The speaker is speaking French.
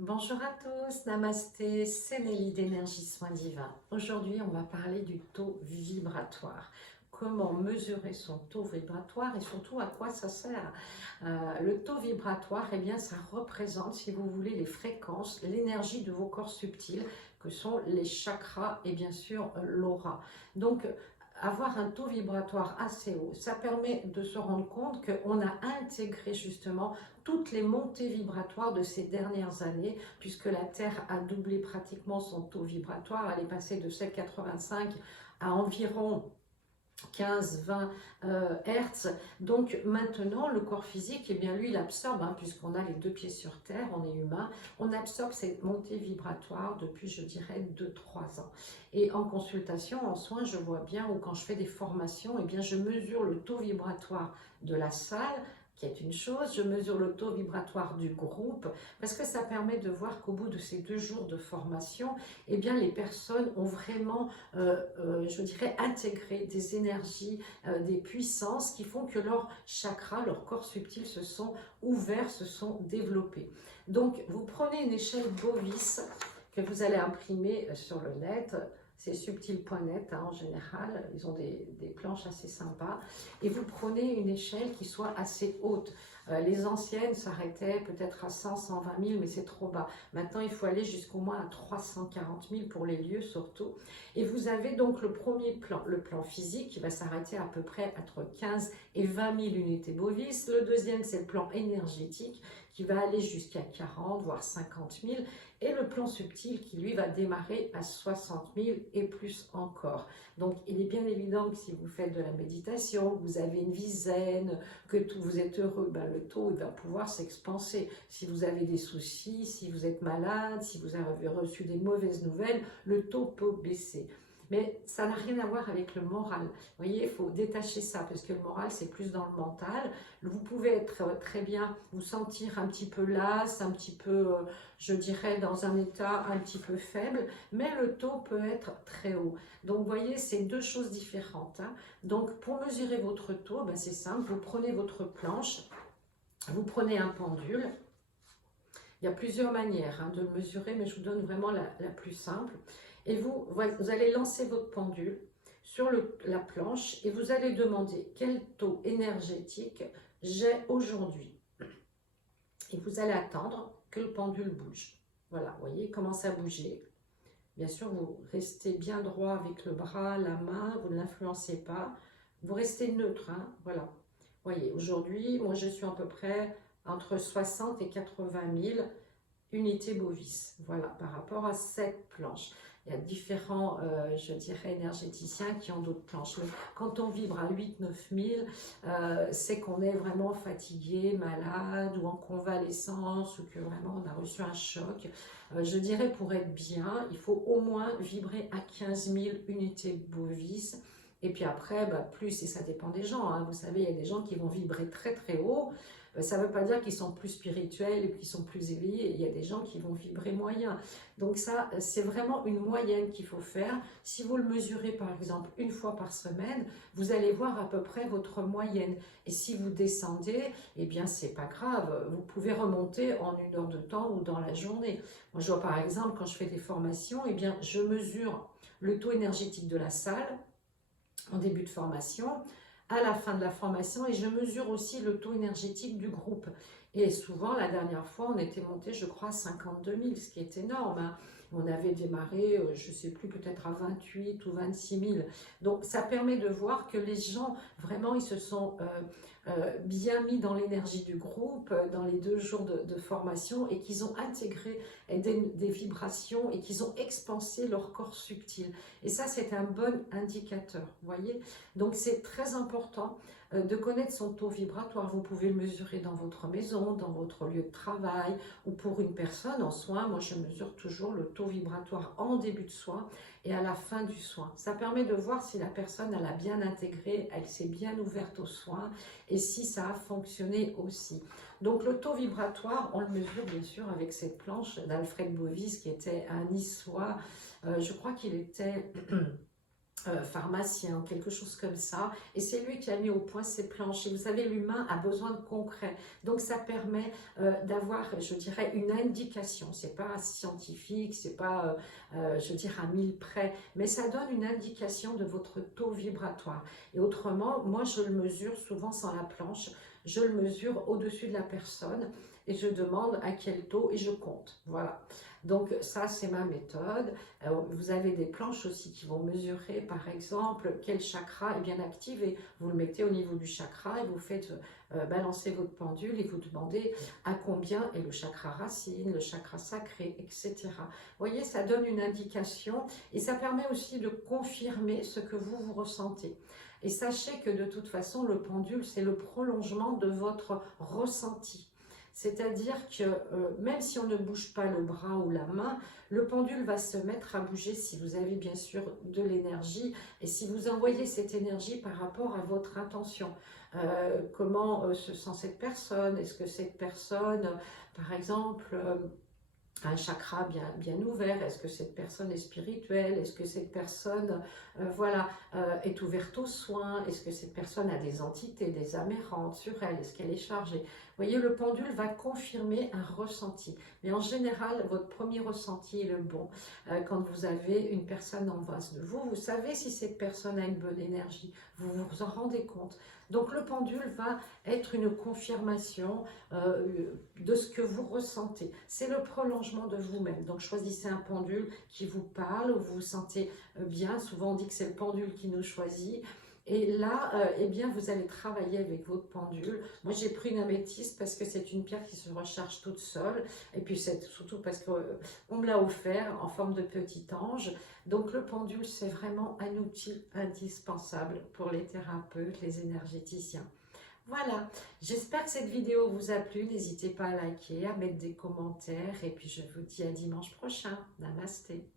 Bonjour à tous, namasté, c'est Nelly d'Énergie Soins Divins. Aujourd'hui, on va parler du taux vibratoire. Comment mesurer son taux vibratoire et surtout à quoi ça sert. Le taux vibratoire, eh bien, ça représente, si vous voulez, les fréquences, l'énergie de vos corps subtils, que sont les chakras et bien sûr l'aura. Donc, avoir un taux vibratoire assez haut, ça permet de se rendre compte qu'on a intégré justement toutes les montées vibratoires de ces dernières années, puisque la Terre a doublé pratiquement son taux vibratoire. Elle est passée de 7,85 à environ 15-20 Hertz. Donc maintenant, le corps physique, eh bien lui, il absorbe, puisqu'on a les deux pieds sur terre, on est humain, on absorbe cette montée vibratoire depuis, je dirais, 2-3 ans. Et en consultation, en soins, je vois bien, ou quand je fais des formations, eh bien je mesure le taux vibratoire de la salle, qui est une chose, je mesure le taux vibratoire du groupe, parce que ça permet de voir qu'au bout de ces 2 jours de formation, eh bien les personnes ont vraiment je dirais, intégrer des énergies, des puissances qui font que leurs chakras, leurs corps subtils se sont ouverts, se sont développés. Donc, vous prenez une échelle Bovis que vous allez imprimer sur le net. C'est subtil.net en général, ils ont des planches assez sympas. Et vous prenez une échelle qui soit assez haute. Les anciennes s'arrêtaient peut-être à 100, 120 000, mais c'est trop bas. Maintenant, il faut aller jusqu'au moins à 340 000 pour les lieux surtout. Et vous avez donc le premier plan, le plan physique, qui va s'arrêter à peu près entre 15 et 20 000 unités bovis. Le deuxième, c'est le plan énergétique, qui va aller jusqu'à 40, voire 50 000. Et le plan subtil qui, lui, va démarrer à 60 000 et plus encore. Donc, il est bien évident que si vous faites de la méditation, que vous avez une vie zen, que vous êtes heureux, ben, le taux il va pouvoir s'expanser. Si vous avez des soucis, si vous êtes malade, si vous avez reçu des mauvaises nouvelles, le taux peut baisser. Mais ça n'a rien à voir avec le moral. Vous voyez, il faut détacher ça, parce que le moral, c'est plus dans le mental. Vous pouvez être très bien, vous sentir un petit peu las, un petit peu, je dirais, dans un état un petit peu faible, mais le taux peut être très haut. Donc, vous voyez, c'est deux choses différentes. Donc, pour mesurer votre taux, ben, c'est simple, vous prenez votre planche, vous prenez un pendule. Il y a plusieurs manières de le mesurer, mais je vous donne vraiment la plus simple. Et vous allez lancer votre pendule sur la planche et vous allez demander quel taux énergétique j'ai aujourd'hui. Et vous allez attendre que le pendule bouge. Voilà, vous voyez, il commence à bouger. Bien sûr, vous restez bien droit avec le bras, la main, vous ne l'influencez pas. Vous restez neutre, voilà. Vous voyez, aujourd'hui, moi je suis à peu près entre 60 et 80 000 unités bovis, voilà, par rapport à cette planche. Il y a différents, je dirais, énergéticiens qui ont d'autres planches. Mais quand on vibre à 8-9 000, c'est qu'on est vraiment fatigué, malade ou en convalescence ou que vraiment on a reçu un choc. Je dirais pour être bien, il faut au moins vibrer à 15 000 unités bovis. Et puis après, plus, et ça dépend des gens. Vous savez, il y a des gens qui vont vibrer très très haut. Ça ne veut pas dire qu'ils sont plus spirituels et qu'ils sont plus éveillés. Il y a des gens qui vont vibrer moyen. Donc ça, c'est vraiment une moyenne qu'il faut faire. Si vous le mesurez par exemple une fois par semaine, vous allez voir à peu près votre moyenne. Et si vous descendez, eh bien c'est pas grave. Vous pouvez remonter en 1 heure de temps ou dans la journée. Moi je vois par exemple quand je fais des formations, eh bien je mesure le taux énergétique de la salle en début de formation, à la fin de la formation, et je mesure aussi le taux énergétique du groupe. Et souvent, la dernière fois, on était monté, je crois, à 52 000, ce qui est énorme. On avait démarré, je ne sais plus, peut-être à 28 ou 26 000. Donc, ça permet de voir que les gens, vraiment, ils se sont bien mis dans l'énergie du groupe, dans les 2 jours de formation, et qu'ils ont intégré des vibrations et qu'ils ont expansé leur corps subtil. Et ça, c'est un bon indicateur, vous voyez. Donc, c'est très important de connaître son taux vibratoire. Vous pouvez le mesurer dans votre maison, dans votre lieu de travail, ou pour une personne en soins. Moi, je mesure toujours le taux vibratoire en début de soin et à la fin du soin. Ça permet de voir si la personne, elle a bien intégré, elle s'est bien ouverte aux soins, et si ça a fonctionné aussi. Donc, le taux vibratoire, on le mesure bien sûr avec cette planche d'Alfred Bovis, qui était un Niçois. Je crois qu'il était pharmacien, quelque chose comme ça, et c'est lui qui a mis au point ces planches. Et vous savez, l'humain a besoin de concret, donc ça permet d'avoir, je dirais, une indication. C'est pas scientifique, c'est pas, je dirais, à 1000 près, mais ça donne une indication de votre taux vibratoire. Et autrement, moi, je le mesure souvent sans la planche, je le mesure au-dessus de la personne, et je demande à quel taux, et je compte, voilà. Donc ça, c'est ma méthode. Vous avez des planches aussi qui vont mesurer, par exemple, quel chakra est bien activé. Vous le mettez au niveau du chakra et vous faites balancer votre pendule et vous demandez à combien est le chakra racine, le chakra sacré, etc. Vous voyez, ça donne une indication et ça permet aussi de confirmer ce que vous ressentez. Et sachez que de toute façon, le pendule, c'est le prolongement de votre ressenti. C'est-à-dire que même si on ne bouge pas le bras ou la main, le pendule va se mettre à bouger si vous avez bien sûr de l'énergie et si vous envoyez cette énergie par rapport à votre intention. Comment se sent cette personne? Est-ce que cette personne, par exemple, un chakra bien ouvert? Est-ce que cette personne est spirituelle? Est-ce que cette personne voilà, est ouverte aux soins? Est-ce que cette personne a des entités, des âmes errantes sur elle? Est-ce qu'elle est chargée? Vous voyez, le pendule va confirmer un ressenti. Mais en général, votre premier ressenti est le bon. Quand vous avez une personne en face de vous, vous savez si cette personne a une bonne énergie. Vous vous en rendez compte. Donc le pendule va être une confirmation de ce que vous ressentez. C'est le prolongement de vous-même. Donc choisissez un pendule qui vous parle, où vous vous sentez bien. Souvent on dit que c'est le pendule qui nous choisit. Et là, eh bien, vous allez travailler avec votre pendule. Moi, j'ai pris une améthyste parce que c'est une pierre qui se recharge toute seule. Et puis, c'est surtout parce qu'on me l'a offert en forme de petit ange. Donc, le pendule, c'est vraiment un outil indispensable pour les thérapeutes, les énergéticiens. Voilà, j'espère que cette vidéo vous a plu. N'hésitez pas à liker, à mettre des commentaires. Et puis, je vous dis à dimanche prochain. Namasté.